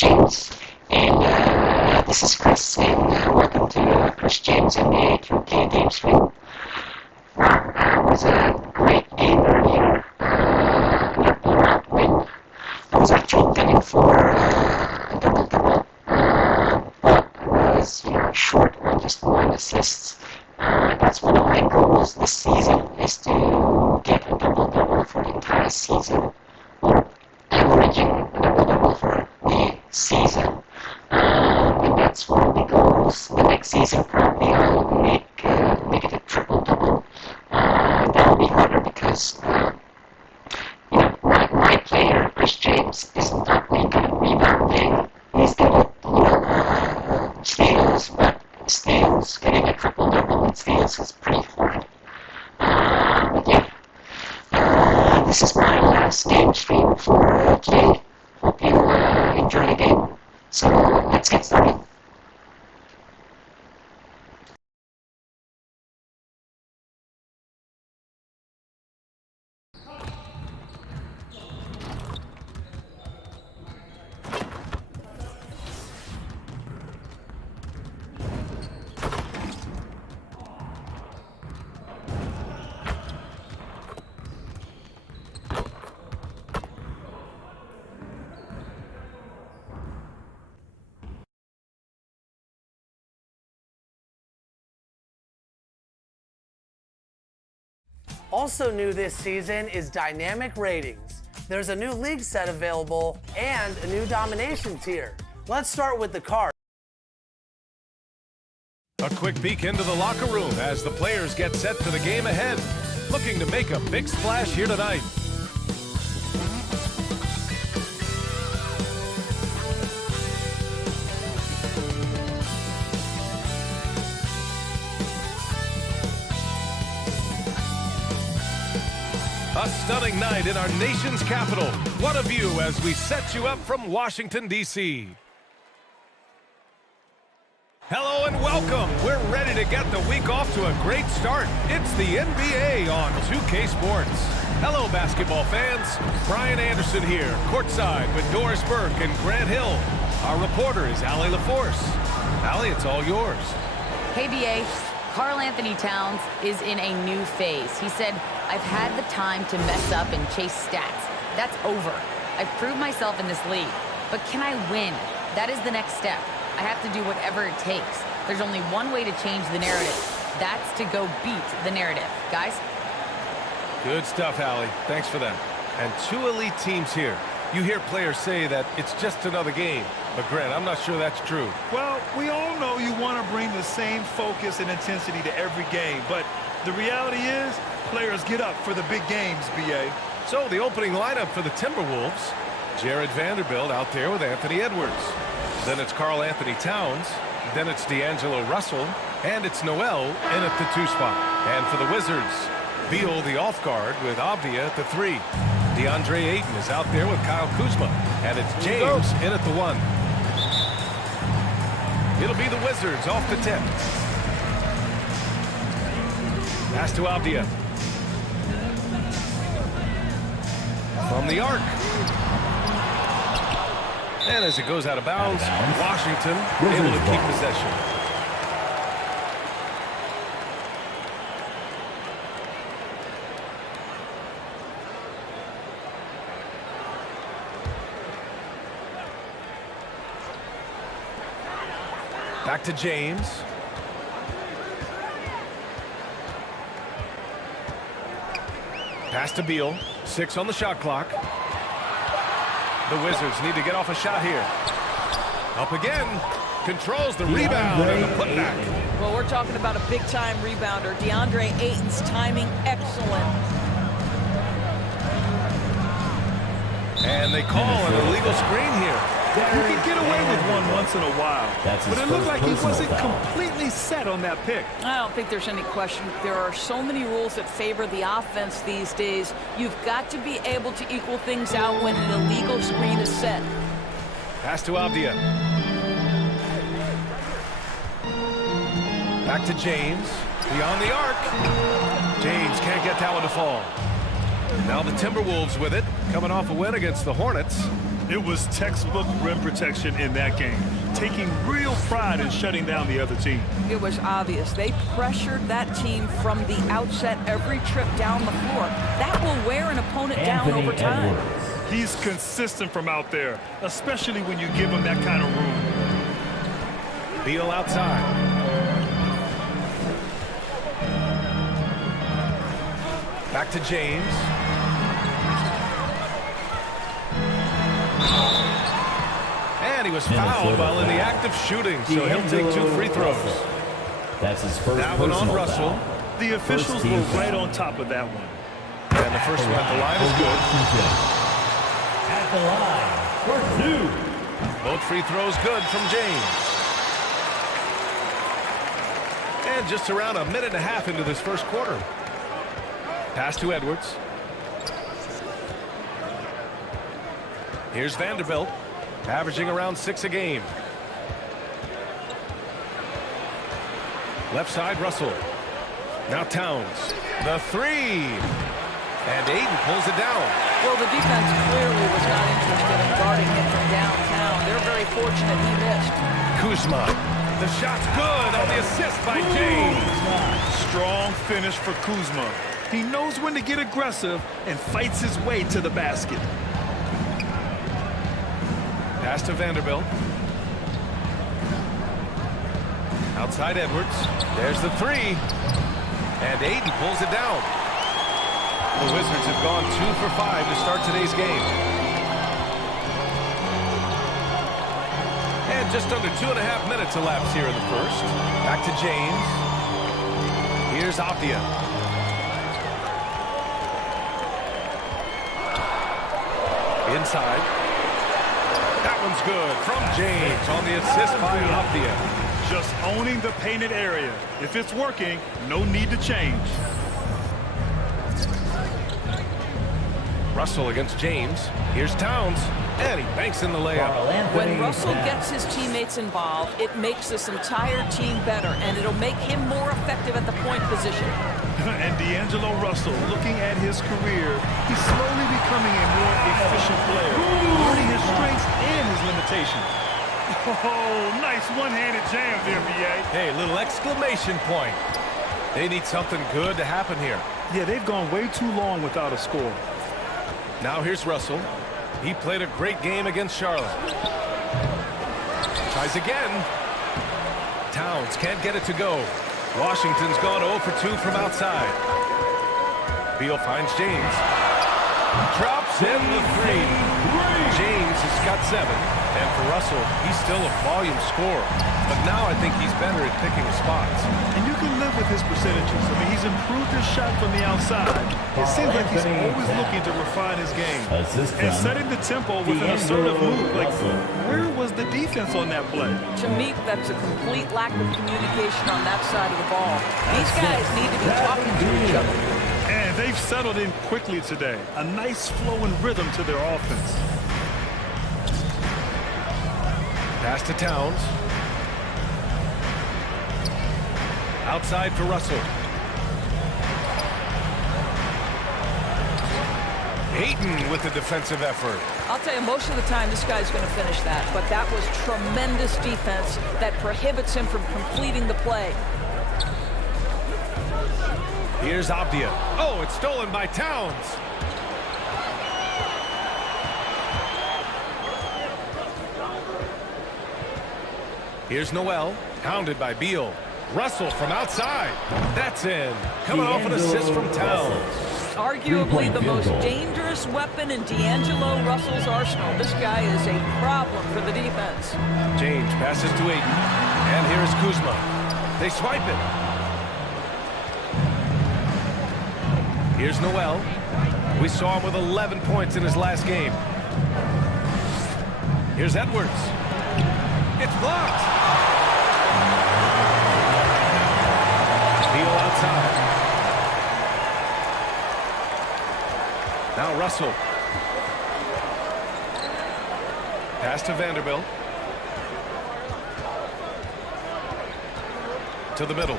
James, and this is Chris, and welcome to Chris James NBA2K Game Stream. Wow, that was a great game earlier. A blowout win. I was actually gunning for a double-double, but was short on just one assist. That's one of my goals this season, is to get a double-double for the entire season, or averaging a double-double for the season. And that's one of the goals. The next season probably I'll make it a triple-double. That'll be harder because my player, Chris James, is not really good at rebounding. He's good at steals, but steals, getting a triple-double in steals is pretty hard. But yeah, this is my last game stream for today. Hope you enjoy the game. So let's get started. Also new this season is dynamic ratings. There's a new league set available and a new domination tier. Let's start with the card. A quick peek into the locker room as the players get set for the game ahead. Looking to make a big splash here tonight. A stunning night in our nation's capital. What a view as we set you up from Washington, D.C. Hello and welcome. We're ready to get the week off to a great start. It's the NBA on 2K Sports. Hello, basketball fans. Brian Anderson here, courtside with Doris Burke and Grant Hill. Our reporter is Allie LaForce. Allie, it's all yours. Hey, BA. Karl-Anthony Towns is in a new phase. He said, "I've had the time to mess up and chase stats. That's over. I've proved myself in this league. But can I win? That is the next step. I have to do whatever it takes. There's only one way to change the narrative. That's to go beat the narrative." Guys? Good stuff, Allie. Thanks for that. And two elite teams here. You hear players say that it's just another game. But, Grant, I'm not sure that's true. Well, we all know you want to bring the same focus and intensity to every game. But the reality is, players get up for the big games, B.A. So, the opening lineup for the Timberwolves. Jared Vanderbilt out there with Anthony Edwards. Then it's Karl-Anthony Towns. Then it's D'Angelo Russell. And it's Noel in at the 2 spot. And for the Wizards, Beal the off guard with Avdia at the 3. DeAndre Ayton is out there with Kyle Kuzma. And it's James in at the 1. It'll be the Wizards off the tip. Pass to Avdia. From the arc. And as it goes out of bounds, Washington able to keep possession. Back to James. Pass to Beal. 6 on the shot clock. The Wizards need to get off a shot here. Up again. Controls the rebound and the putback. Well, we're talking about a big-time rebounder. DeAndre Ayton's timing excellent. And they call an illegal screen here. You can get away with one once in a while, but it looked like he wasn't completely set on that pick. I don't think there's any question. There are so many rules that favor the offense these days. You've got to be able to equal things out when an illegal screen is set. Pass to Avdia. Back to James. Beyond the arc. James can't get that one to fall. Now the Timberwolves with it, coming off a win against the Hornets. It was textbook rim protection in that game, taking real pride in shutting down the other team. It was obvious. They pressured that team from the outset every trip down the floor. That will wear an opponent down over time. He's consistent from out there, especially when you give him that kind of room. Beal outside. Back to James. And he was fouled while in the act of shooting, so he'll take 2 free throws. That's his first That one on Russell. The officials were right on top of that one. And the first one at the line is good. At the line for 2. Both free throws good from James. And just around a minute and a half into this first quarter. Pass to Edwards. Here's Vanderbilt, averaging around 6 a game. Left side, Russell. Now Towns. The 3. And Aiden pulls it down. Well, the defense clearly was not interested in guarding him from downtown. They're very fortunate he missed. Kuzma. The shot's good on the assist by James. Strong finish for Kuzma. He knows when to get aggressive and fights his way to the basket. Pass to Vanderbilt. Outside Edwards. There's the 3. And Aiden pulls it down. The Wizards have gone 2 for 5 to start today's game. And just under 2.5 minutes elapsed here in the first. Back to James. Here's Avdia. Inside. That one's good from James on the assist by Avdia. Just owning the painted area. If it's working, no need to change. Russell against James. Here's Towns. And he banks in the layup. When Russell gets his teammates involved, it makes this entire team better, and it'll make him more effective at the point position. And D'Angelo Russell, looking at his career, he's slowly becoming a more efficient player, learning his strengths and his limitations. Oh, nice one-handed jam there, B.A. Hey, little exclamation point. They need something good to happen here. Yeah, they've gone way too long without a score. Now here's Russell. He played a great game against Charlotte. Tries again. Towns can't get it to go. Washington's gone 0 for 2 from outside. Beal finds James. Drops in the 3. James has got 7. And for Russell, he's still a volume scorer. But now I think he's better at picking his spots. And you can live with his percentages. I mean, he's improved his shot from the outside. It seems like he's always looking to refine his game. And setting the tempo with an assertive move. Like, where was the defense on that play? To me, that's a complete lack of communication on that side of the ball. These guys need to be talking to each other. And they've settled in quickly today. A nice flow and rhythm to their offense. Pass to Towns. Outside for Russell. Ayton with the defensive effort. I'll tell you, most of the time this guy's going to finish that, but that was tremendous defense that prohibits him from completing the play. Here's Avdia. Oh, it's stolen by Towns. Here's Noel, hounded by Beal. Russell from outside. That's in. Coming off an assist from Towns. Arguably the most dangerous weapon in D'Angelo Russell's arsenal. This guy is a problem for the defense. James passes to Ayton. And here is Kuzma. They swipe it. Here's Noel. We saw him with 11 points in his last game. Here's Edwards. It's blocked. Beal outside. Now Russell. Pass to Vanderbilt. To the middle.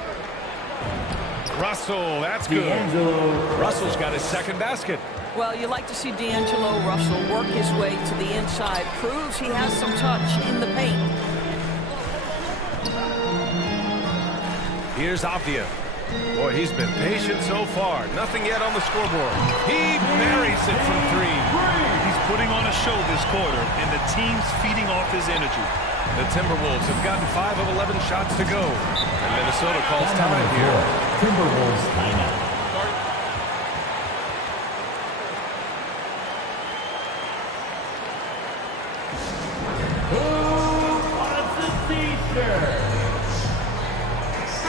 Russell, that's good. Russell's got his second basket. Well, you like to see D'Angelo Russell work his way to the inside. Proves he has some touch in the paint. Here's Avdia. Boy, he's been patient so far. Nothing yet on the scoreboard. He buries it from three. He's putting on a show this quarter, and the team's feeding off his energy. The Timberwolves have gotten 5 of 11 shots to go. And Minnesota calls time here. Timberwolves timeout.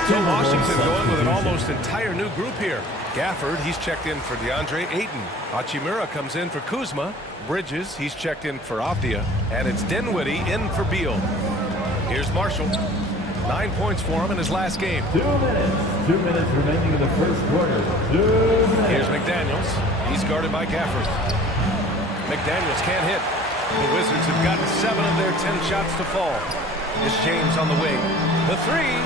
So Washington going with an almost entire new group here. Gafford, he's checked in for DeAndre Ayton. Hachimura comes in for Kuzma. Bridges, he's checked in for Avdia. And it's Dinwiddie in for Beal. Here's Marshall. 9 points for him in his last game. 2 minutes. 2 minutes remaining in the first quarter. 2 minutes. Here's McDaniels. He's guarded by Gafford. McDaniels can't hit. The Wizards have gotten 7 of their 10 shots to fall. Is James on the wing. The three.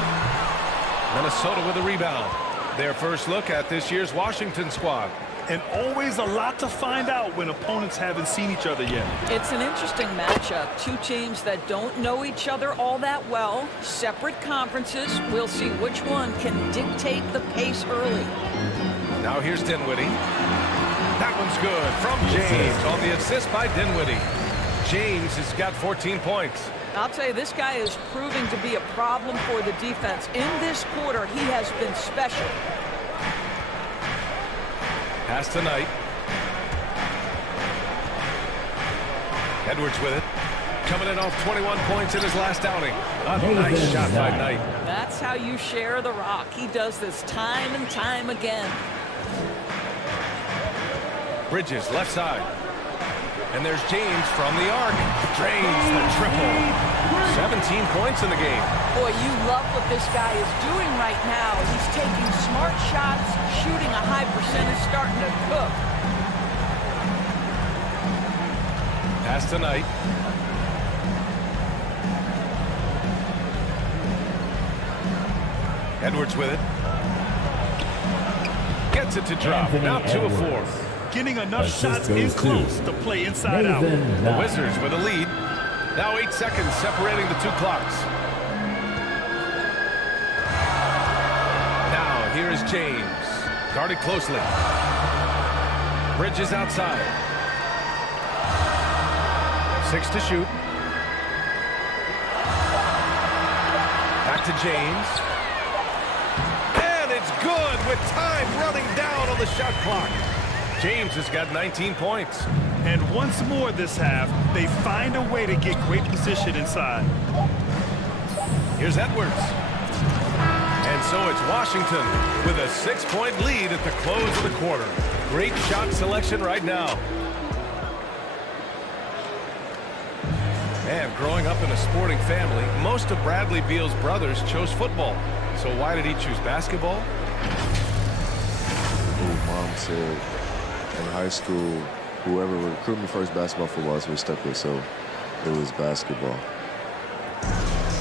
Minnesota with a rebound. Their first look at this year's Washington squad. And always a lot to find out when opponents haven't seen each other yet. It's an interesting matchup. Two teams that don't know each other all that well. Separate conferences. We'll see which one can dictate the pace early. Now here's Dinwiddie. That one's good from James on the assist by Dinwiddie. James has got 14 points. I'll tell you, this guy is proving to be a problem for the defense. In this quarter, he has been special. Pass to Knight. Edwards with it. Coming in off 21 points in his last outing. A nice shot by Knight. That's how you share the rock. He does this time and time again. Bridges, left side. And there's James from the arc. Drains the triple. 17 points in the game. Boy, you love what this guy is doing right now. He's taking smart shots, shooting a high percentage, starting to cook. Pass to Knight. Edwards with it. Gets it to drop. Now 2 of 4. Getting enough shots in close to play inside out. The Wizards with a lead. Now 8 seconds separating the two clocks. Now here is James. Guarded closely. Bridges outside. 6 to shoot. Back to James. And it's good with time running down on the shot clock. James has got 19 points. And once more this half, they find a way to get great position inside. Here's Edwards. And so it's Washington with a 6-point lead at the close of the quarter. Great shot selection right now. And growing up in a sporting family, most of Bradley Beal's brothers chose football. So why did he choose basketball? Mom said in high school, whoever would recruit me first, basketball, football, that's what we stuck with, so it was basketball.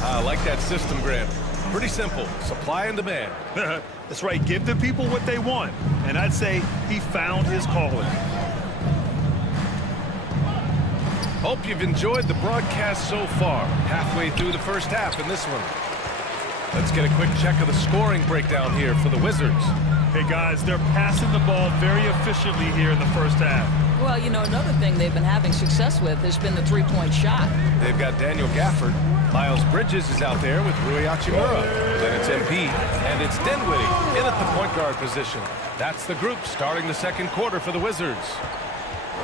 I like that system, Grant. Pretty simple. Supply and demand. That's right. Give the people what they want. And I'd say he found his calling. Hope you've enjoyed the broadcast so far. Halfway through the first half in this one. Let's get a quick check of the scoring breakdown here for the Wizards. Hey, guys, they're passing the ball very efficiently here in the first half. Well, you know, another thing they've been having success with has been the three-point shot. They've got Daniel Gafford. Miles Bridges is out there with Rui Hachimura. Then it's MP, and it's Dinwiddie in at the point guard position. That's the group starting the second quarter for the Wizards.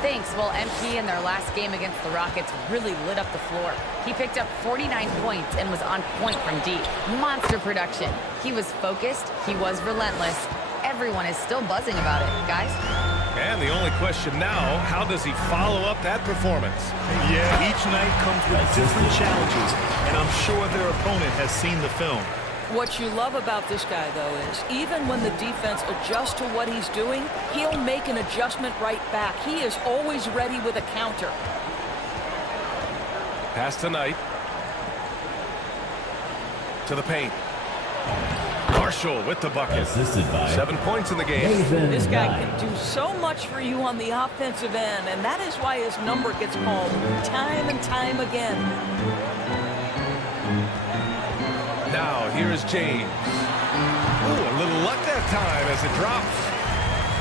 Thanks. Well, MP in their last game against the Rockets really lit up the floor. He picked up 49 points and was on point from deep. Monster production. He was focused. He was relentless. Everyone is still buzzing about it, guys. And the only question now, how does he follow up that performance? Yeah, each night comes with different challenges, and I'm sure their opponent has seen the film. What you love about this guy, though, is even when the defense adjusts to what he's doing, he'll make an adjustment right back. He is always ready with a counter. Pass to Knight. To the paint. Marshall with the bucket. Assisted by 7 points in the game. This guy can do so much for you on the offensive end, and that is why his number gets called time and time again. Now, here is James. Ooh, a little luck that time as it drops.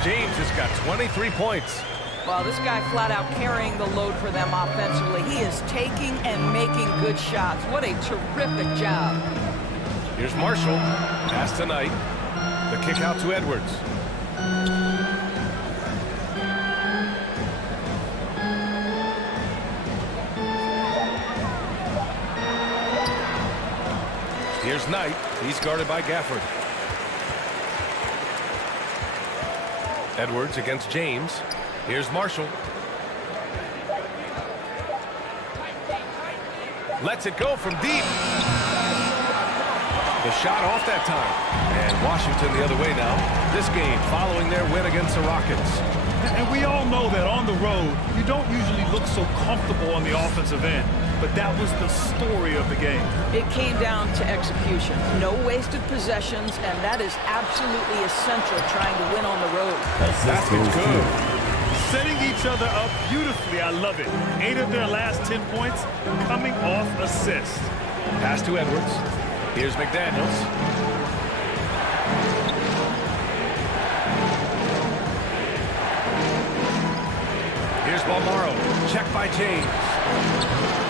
James has got 23 points. Well, this guy flat out carrying the load for them offensively. He is taking and making good shots. What a terrific job. Here's Marshall. Pass to Knight. The kick out to Edwards. Here's Knight. He's guarded by Gafford. Edwards against James. Here's Marshall. Lets it go from deep. The shot off that time. And Washington the other way now. This game following their win against the Rockets. And we all know that on the road, you don't usually look so comfortable on the offensive end. But that was the story of the game. It came down to execution. No wasted possessions, and that is absolutely essential trying to win on the road. Basket's good. Setting each other up beautifully. I love it. 8 of their last 10 points coming off assists. Pass to Edwards. Here's McDaniels. Here's Balmaro. Check by James.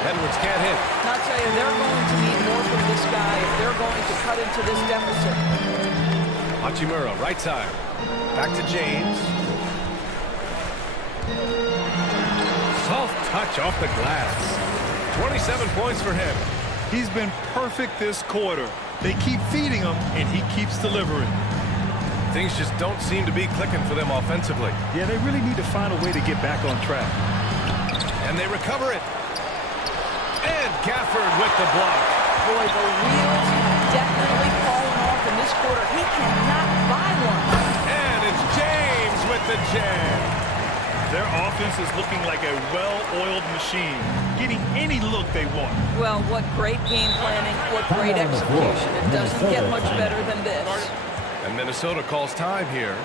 Edwards can't hit. And I'll tell you, they're going to need more from this guy if they're going to cut into this deficit. Hachimura, right side. Back to James. Soft touch off the glass. 27 points for him. He's been perfect this quarter. They keep feeding him, and he keeps delivering. Things just don't seem to be clicking for them offensively. Yeah, they really need to find a way to get back on track. And they recover it. And Gafford with the block. Boy, the wheels have definitely fallen off in this quarter. He cannot buy one. And it's James with the jam. Their offense is looking like a well-oiled machine, getting any look they want. Well, what great game planning, what great execution. It doesn't get much better than this. And Minnesota calls time here.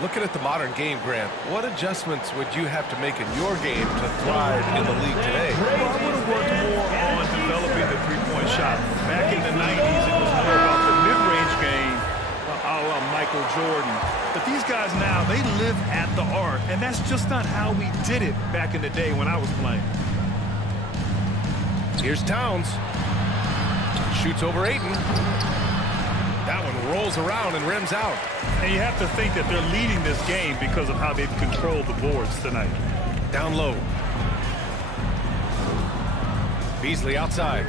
Looking at the modern game, Grant, what adjustments would you have to make in your game to thrive in the league today? Well, I would have worked more on developing the three-point shot. Back in the 90s, it was more about the mid-range game, Michael Jordan. But these guys now, they live at the arc, and that's just not how we did it back in the day when I was playing. Here's Towns. Shoots over Ayton. That one rolls around and rims out. And you have to think that they're leading this game because of how they've controlled the boards tonight. Down low. Beasley outside.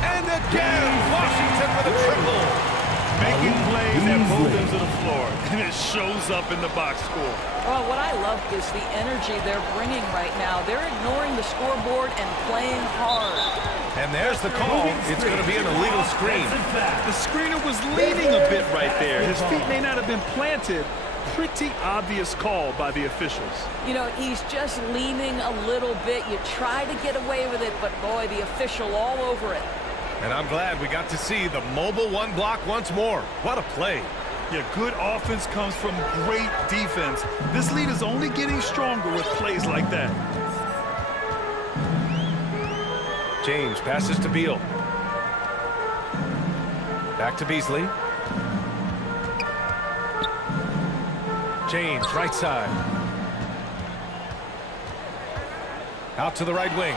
And again, Washington with a triple. Making plays at both ends of the floor, and it shows up in the box score. Well, what I love is the energy they're bringing right now. They're ignoring the scoreboard and playing hard. And there's the call. It's going to be an illegal screen. The screener was leaning a bit right there. His feet may not have been planted. Pretty obvious call by the officials. You know, he's just leaning a little bit. You try to get away with it, but boy, the official all over it. And I'm glad we got to see the mobile one block once more. What a play. Yeah, good offense comes from great defense. This lead is only getting stronger with plays like that. James passes to Beal. Back to Beasley. James, right side. Out to the right wing.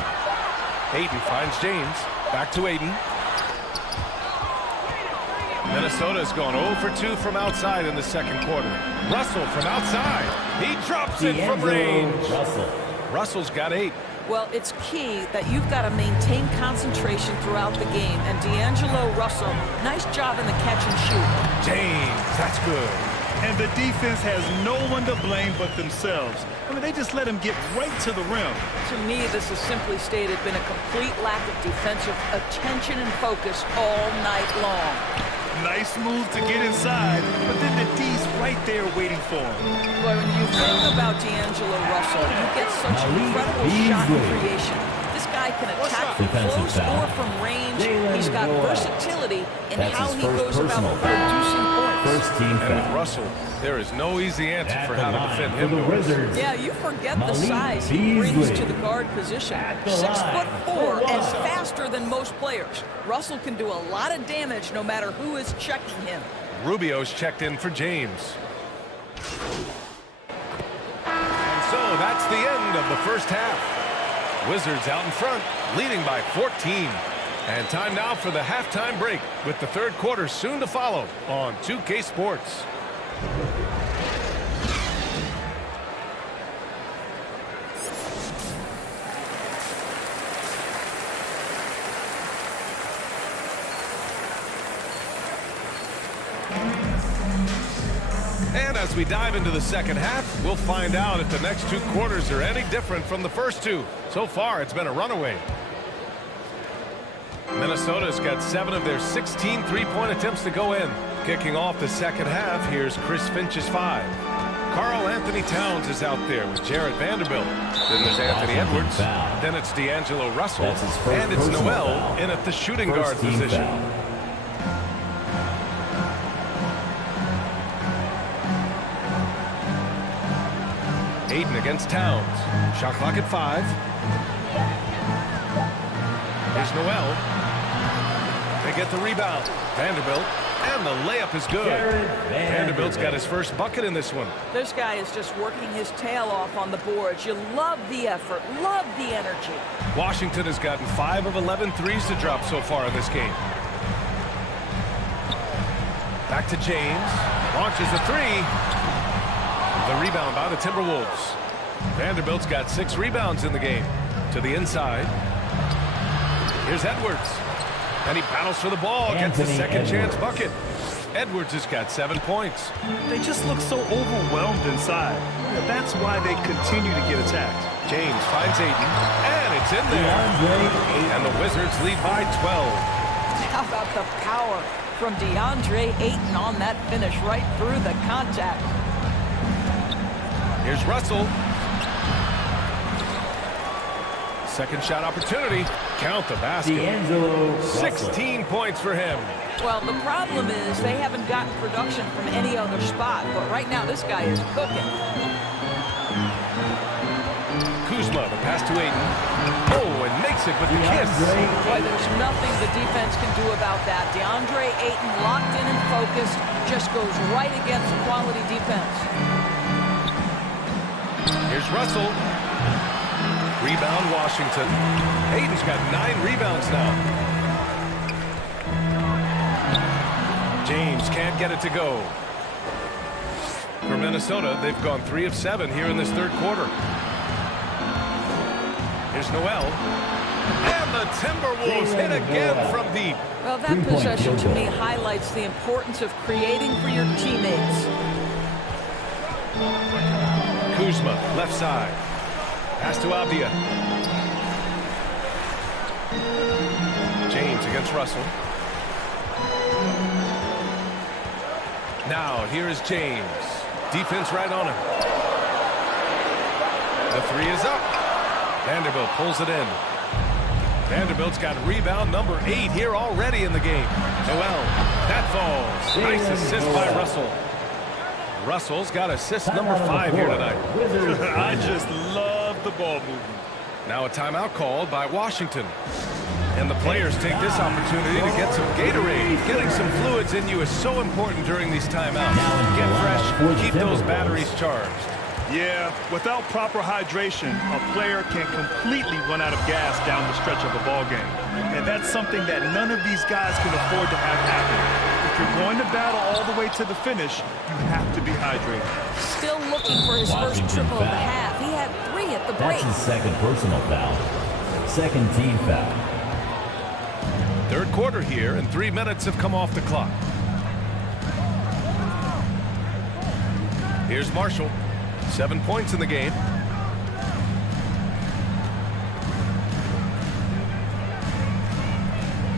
Ayton finds James. Back to Ayton. Minnesota's gone 0 for 2 from outside in the second quarter. Russell from outside. He drops it from range. Russell's got 8. Well, it's key that you've got to maintain concentration throughout the game. And D'Angelo Russell, nice job in the catch and shoot. James, that's good. And the defense has no one to blame but themselves. I mean, they just let him get right to the rim. To me, this has simply stated been a complete lack of defensive attention and focus all night long. Nice move to get inside, but then the D's right there waiting for him. Boy, when you think about D'Angelo Russell, you get such incredible shot creation. This guy can attack from close or from range. He's got got versatility in how he goes about producing points. And with Russell, there is no easy answer for how to defend him. Yeah, you forget the size he brings to the guard position. 6'4" and faster than most players. Russell can do a lot of damage no matter who is checking him. Rubio's checked in for James. And so that's the end of the first half. Wizards out in front, leading by 14. And time now for the halftime break, with the third quarter soon to follow on 2K Sports. And as we dive into the second half, we'll find out if the next two quarters are any different from the first two. So far, it's been a runaway. Minnesota's got 7 of their 16 three-point attempts to go in. Kicking off the second half, here's Chris Finch's 5. Karl-Anthony Towns is out there with Jared Vanderbilt. Then there's Anthony Edwards. Then it's D'Angelo Russell. And it's Noel in at the shooting guard position. Aiden against Towns. Shot clock at 5. Here's Noel. They get the rebound. Vanderbilt. And the layup is good. Vanderbilt's got his first bucket in this one. This guy is just working his tail off on the boards. You love the effort, love the energy. Washington has gotten 5 of 11 threes to drop so far in this game. Back to James. Launches a 3. The rebound by the Timberwolves. Vanderbilt's got 6 rebounds in the game. To the inside. Here's Edwards. And he battles for the ball, gets the second chance bucket. Edwards has got 7 points. They just look so overwhelmed inside. That's why they continue to get attacked. James finds Aiden, and it's in there. And the Wizards lead by 12. How about the power from DeAndre Ayton on that finish right through the contact. Here's Russell. Second shot opportunity. Count the basket. 16 points for him. Well, the problem is they haven't gotten production from any other spot, but right now this guy is cooking. Kuzma, the pass to Aiden. Oh, and makes it with the kiss. Boy, there's nothing the defense can do about that. DeAndre Ayton locked in and focused, just goes right against quality defense. Here's Russell. Rebound, Washington. Aiden's got 9 rebounds now. James can't get it to go. For Minnesota, they've gone 3 of 7 here in this third quarter. Here's Noel. And the Timberwolves hit again from deep. Well, that possession to me highlights the importance of creating for your teammates. Kuzma, left side. Pass to Avdia. James against Russell. Now, here is James. Defense right on him. The 3 is up. Vanderbilt pulls it in. Vanderbilt's got rebound number 8 here already in the game. Noel, that falls. Nice assist by Russell. Russell's got assist number 5 here tonight. I just love the ball movement. Now a timeout called by Washington. And the players take this opportunity to get some Gatorade. Getting some fluids in you is so important during these timeouts. Get fresh, keep those batteries charged. Yeah, without proper hydration, a player can completely run out of gas down the stretch of a ball game. And that's something that none of these guys can afford to have happen. If you're going to battle all the way to the finish, you have to be hydrated. Still looking for his first triple of the half. He had 3 at the break. That's his second personal foul. Second team foul. Third quarter here, and 3 minutes have come off the clock. Here's Marshall. 7 points in the game.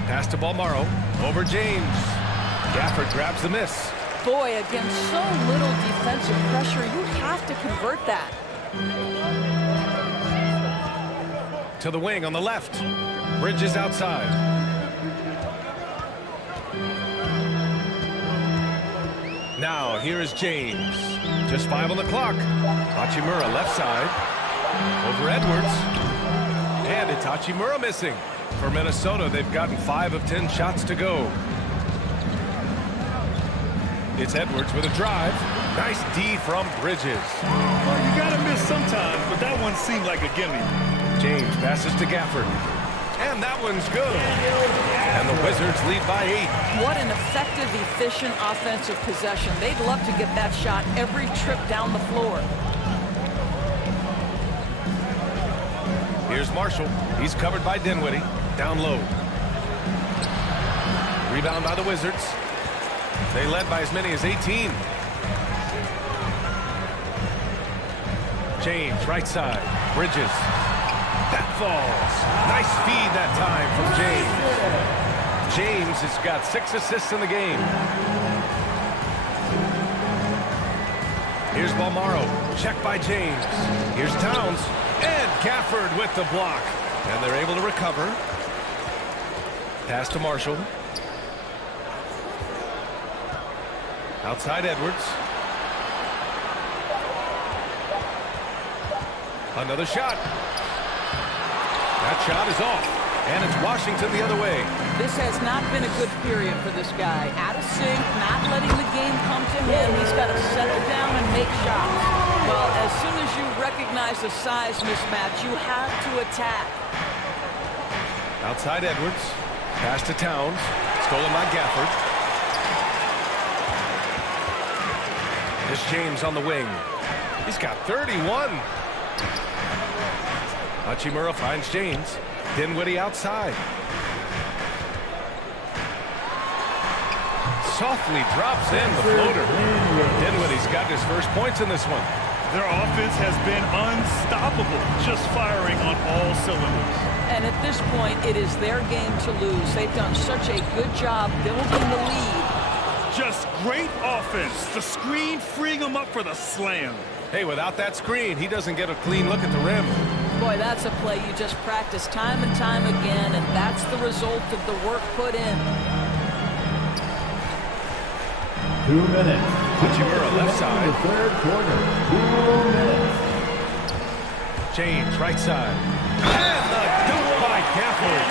Pass to Balmaro. Over James. Gafford grabs the miss. Boy, against so little defensive pressure, you have to convert that. To the wing on the left. Bridges outside. Now, here is James. Just 5 on the clock. Hachimura left side. Over Edwards. And it's Hachimura missing. For Minnesota, they've gotten 5 of 10 shots to go. It's Edwards with a drive. Nice D from Bridges. Well, you got to miss sometimes, but that one seemed like a gimme. James passes to Gafford. And that one's good. And the Wizards lead by 8. What an effective, efficient offensive possession. They'd love to get that shot every trip down the floor. Here's Marshall. He's covered by Dinwiddie. Down low. Rebound by the Wizards. They led by as many as 18. James, right side. Bridges. That falls. Nice feed that time from James. James has got 6 assists in the game. Here's Balmaro. Check by James. Here's Towns. And Gafford with the block. And they're able to recover. Pass to Marshall. Outside Edwards. Another shot. That shot is off. And it's Washington the other way. This has not been a good period for this guy. Out of sync, not letting the game come to him. He's got to settle down and make shots. Well, as soon as you recognize the size mismatch, you have to attack. Outside Edwards. Pass to Towns. Stolen by Gafford. This James on the wing. He's got 31. Hachimura finds James. Dinwiddie outside. Softly drops in the floater. Dinwiddie's got his first points in this one. Their offense has been unstoppable, just firing on all cylinders. And at this point, it is their game to lose. They've done such a good job building the lead. Just great offense. The screen freeing him up for the slam. Hey, without that screen, he doesn't get a clean look at the rim. Boy, that's a play you just practice time and time again, and that's the result of the work put in. 2 minutes. Hachimura left side. The third quarter. 2 minutes. James right side. And the dunk by Gafford.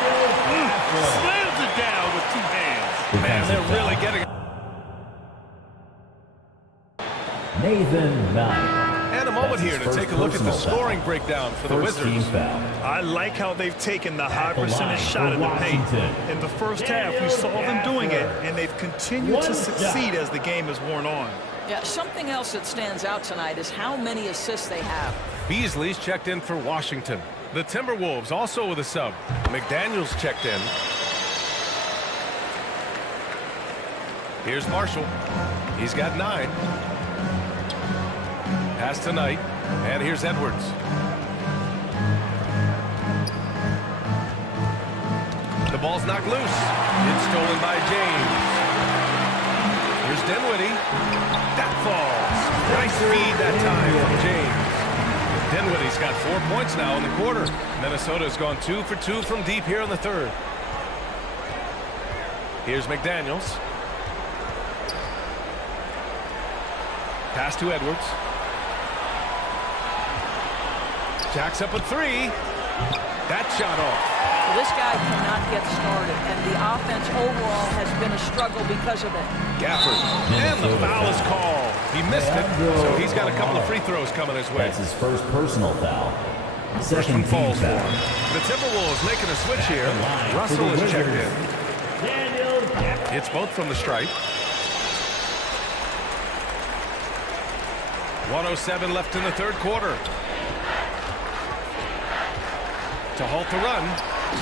Slams it down with 2 hands. Man, they're really getting. Nathan Knight. And a moment here to take a look at the scoring breakdown for the Wizards. I like how they've taken the high percentage shot in the paint. In the first half, we saw them doing it, and they've continued to succeed as the game has worn on. Yeah, something else that stands out tonight is how many assists they have. Beasley's checked in for Washington. The Timberwolves also with a sub. McDaniels checked in. Here's Marshall. He's got 9. Pass to Knight, and here's Edwards. The ball's knocked loose. It's stolen by James. Here's Dinwiddie. That falls. Nice feed that time from James. Dinwiddie's got 4 points now in the quarter. Minnesota's gone 2 for 2 from deep here in the third. Here's McDaniels. Pass to Edwards. Jacks up a 3. That shot off. Well, this guy cannot get started, and the offense overall has been a struggle because of it. Gafford. And the foul is called. He missed it, so he's got a couple of free throws coming his way. That's his first personal foul. First one falls for him. The Timberwolves making a switch here. Russell is checked in. It's both from the stripe. 1:07 left in the third quarter. To halt the run.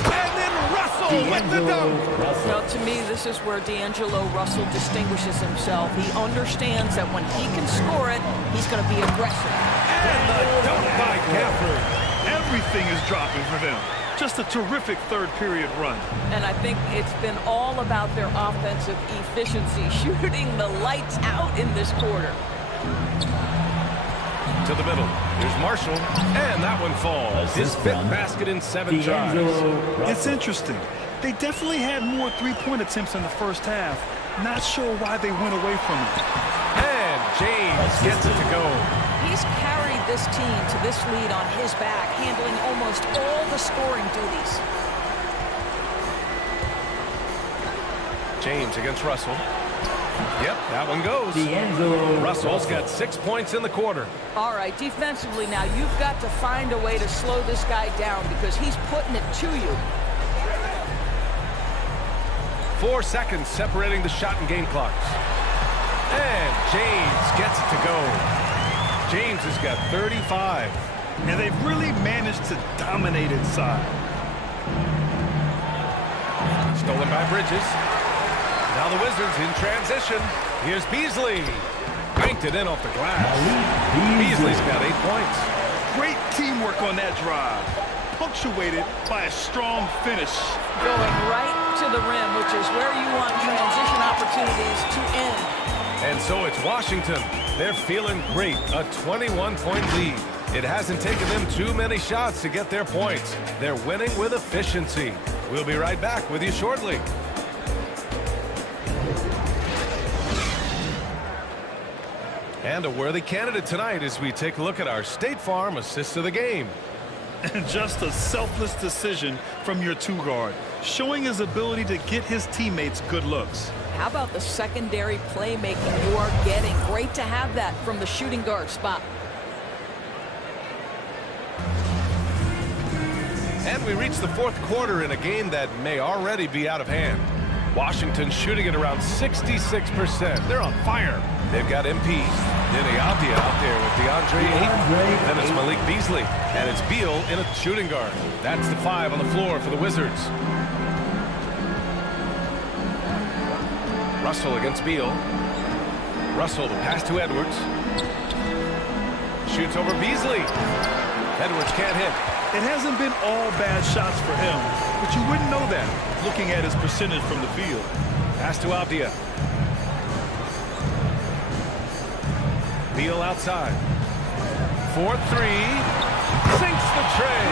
And then Russell with the dunk. Now, to me, this is where D'Angelo Russell distinguishes himself. He understands that when he can score it, he's going to be aggressive. And the dunk by Gafford. Everything is dropping for them. Just a terrific third period run. And I think it's been all about their offensive efficiency, shooting the lights out in this quarter. To the middle. Here's Marshall. And that one falls. His 5th basket in 7 drives. It's interesting. They definitely had more 3-point attempts in the first half, Not sure why they went away from it. And James gets it to go. He's carried this team to this lead on his back, handling almost all the scoring duties. James against Russell. Yep, that one goes. Russell's got 6 points in the quarter. All right, defensively now, you've got to find a way to slow this guy down because he's putting it to you. 4 seconds separating the shot and game clocks. And James gets it to go. James has got 35. And they've really managed to dominate inside. Stolen by Bridges. Now the Wizards in transition. Here's Beasley. Banked it in off the glass. Beasley's got 8 points. Great teamwork on that drive. Punctuated by a strong finish. Going right to the rim, which is where you want transition opportunities to end. And so it's Washington. They're feeling great. A 21-point lead. It hasn't taken them too many shots to get their points. They're winning with efficiency. We'll be right back with you shortly. And a worthy candidate tonight as we take a look at our State Farm assist of the game. And just a selfless decision from your two-guard, showing his ability to get his teammates good looks. How about the secondary playmaking you are getting? Great to have that from the shooting guard spot. And we reach the fourth quarter in a game that may already be out of hand. Washington shooting at around 66%. They're on fire. They've got MP, Denny Avdia out there with DeAndre Ayton. Then it's Malik Beasley, and it's Beal in a shooting guard. That's the 5 on the floor for the Wizards. Russell against Beal. Russell, the pass to Edwards. Shoots over Beasley. Edwards can't hit. It hasn't been all bad shots for him, but you wouldn't know that looking at his percentage from the field. Pass to Avdia. Beal outside. 4-3. Sinks the tray.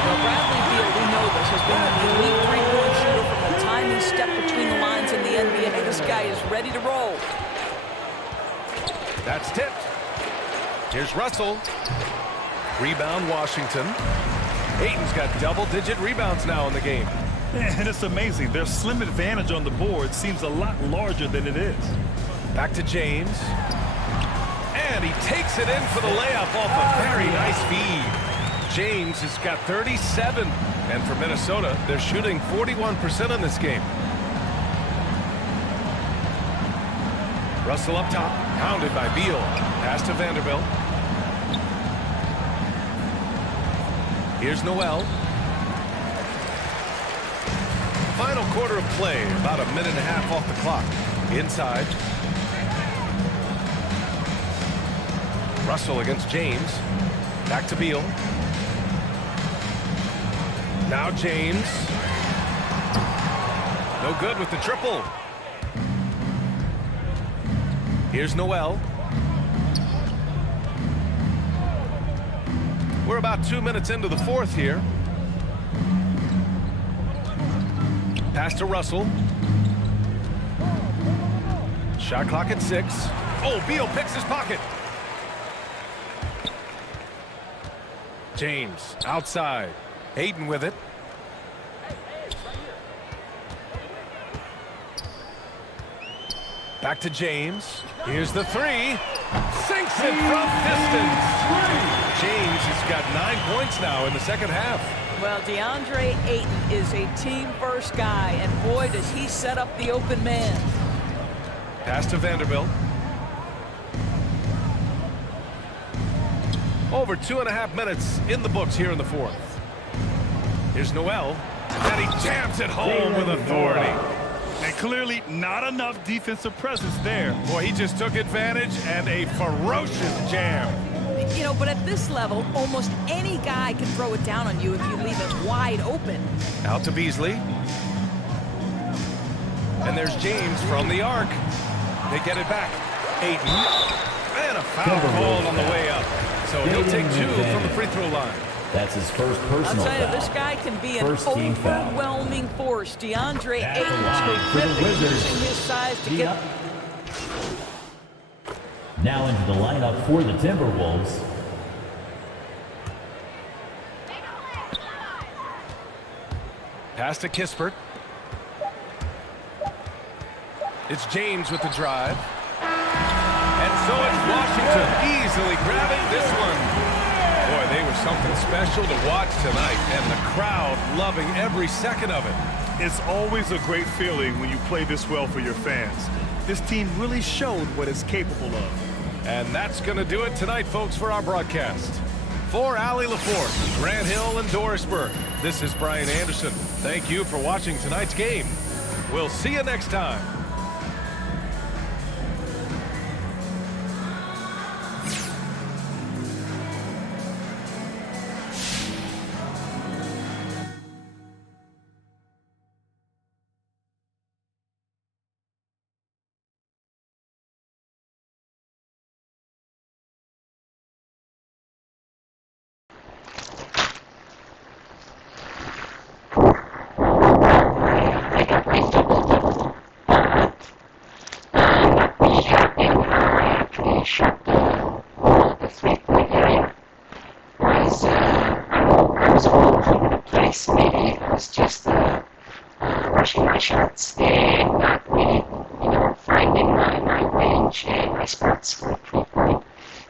Well, Bradley Beal, we know this, has been an elite three-point shooter from the time he stepped between the lines in the NBA. This guy is ready to roll. That's tipped. Here's Russell. Rebound Washington. Ayton's got double-digit rebounds now in the game. And it's amazing. Their slim advantage on the board seems a lot larger than it is. Back to James. And he takes it in for the layup off a very nice feed. James has got 37. And for Minnesota, they're shooting 41% in this game. Russell up top, pounded by Beal. Pass to Vanderbilt. Here's Noel. Final quarter of play, about a minute and a half off the clock. Inside. Russell against James. Back to Beal. Now James. No good with the triple. Here's Noel. We're about 2 minutes into the fourth here. Pass to Russell. Shot clock at 6. Oh, Beal picks his pocket. James outside. Ayton with it. Back to James. Here's the 3. Sinks it from distance. James has got 9 points now in the second half. Well, DeAndre Ayton is a team-first guy, and boy, does he set up the open man. Pass to Vanderbilt. Over 2.5 minutes in the books here in the fourth. Here's Noel, and he jams it home with authority. And clearly not enough defensive presence there. Boy, he just took advantage and a ferocious jam. You know, but at this level, almost any guy can throw it down on you if you leave it wide open. Out to Beasley. And there's James from the arc. They get it back. Ayton. And a foul called on the way up. So he'll take 2 from the free throw line. That's his first I'll personal tell you, foul. this guy can be an First team foul. overwhelming force. DeAndre At the Ayton line for the terrific Wizards. using his size to get... Now into the lineup for the Timberwolves. Pass to Kispert. It's James with the drive. And so it's Washington easily grabbing this one. Boy, they were something special to watch tonight, and the crowd loving every second of it. It's always a great feeling when you play this well for your fans. This team really showed what it's capable of. And that's going to do it tonight, folks, for our broadcast. For Allie LaForce, Grant Hill, and Doris Burke, this is Brian Anderson. Thank you for watching tonight's game. We'll see you next time. Shot the three-point area. I was all over the place. Maybe it was just rushing my shots and not really, finding my range and my spots for three-point.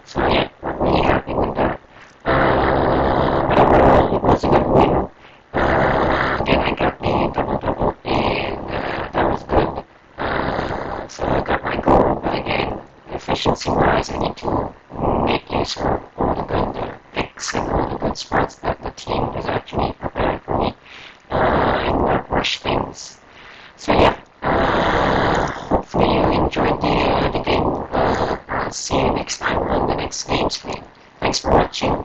So yeah, I'm really happy with that. But overall, it was a good win. Then I got the double-double, and that was good. So I got my goal, but again, efficiency-wise, I need to make use of all the good picks and all the good spots that the team was actually preparing for me and not rush things. So yeah, hopefully you enjoyed the game. I'll see you next time on the next game stream. Thanks for watching.